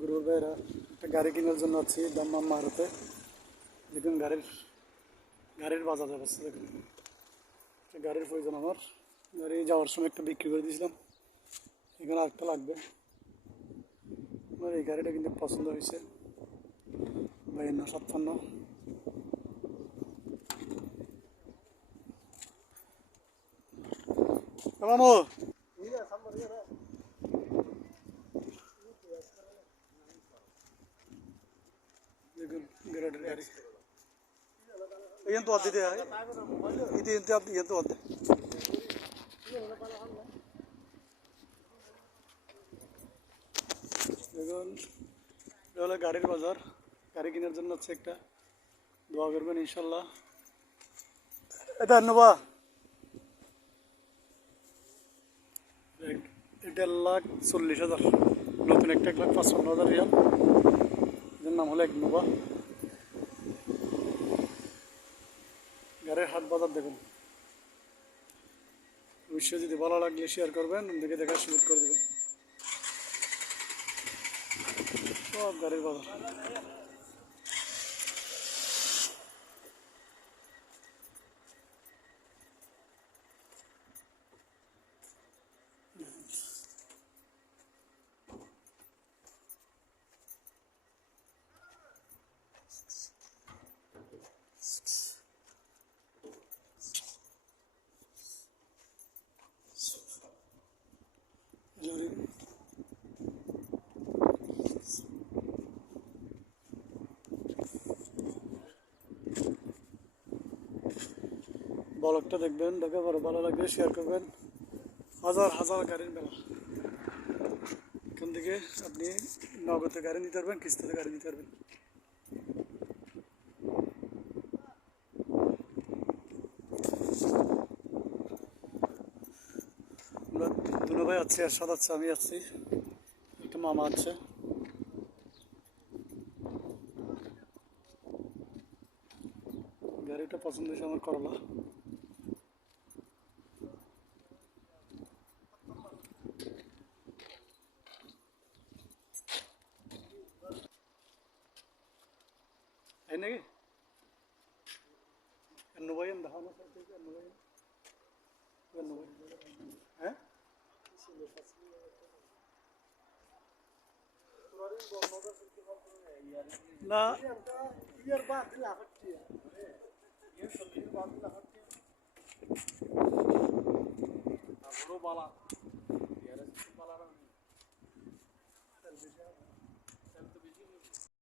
গুরুর ভাইরা একটা গাড়ি কেনার জন্য আছি দাম্মাম মারুতে। দেখুন গাড়ির গাড়ির বাজার অবস্থা দেখুন। একটা গাড়ির প্রয়োজন আমার। গাড়ি যাওয়ার সময় একটা বিক্রি করে দিয়েছিলাম। এখানে আরেকটা লাগবে। আমার এই গাড়িটা কিন্তু পছন্দ হয়েছে। বায়ান্ন সাতান্ন মামু দেখুন গাড়ির গাড়ি ಏನು ತೋದಿದೆ ಇದು ಎಂತ ಏನು ತೋದ್ದೆ দেখুন এটা হলো গাড়ির বাজার গাড়ি কেনার জন্য হচ্ছে একটা দোয়া করবেন ইনশাল্লাহ এটা নেবা দেড় লাখ চল্লিশ হাজার নতুন একটা এক লাখ পাঁচপান্ন হাজার রিয়াল এর নাম হলো এক নোভা গাড়ির হাট বাজার দেখুন। অবশ্যই যদি ভালো লাগলে শেয়ার করবেন দেখে দেখার সুযোগ করে দেবেন। সব গাড়ির বাজার। ব্লগটা দেখবেন, দেখে বড় ভালো লাগবে শেয়ার করবেন। হাজার হাজার গাড়ির মেলা। এখান থেকে আপনি নগদে গাড়ি নিতে পারবেন, কিস্তিতে গাড়ি নিতে পারবেন। ভাই আছি, আর সাদ আছে, আমি আছি। একটা মামা আছে। গাড়িটা পছন্দ হয়েছে আমার করলা। lagi. Ano ba yun? Dahan na sa atin. Ano ba yun? Ano ba yun? Ha? ना इयर बाद लाखटी है ये सलीर बाद लाखटी है अब रो बाला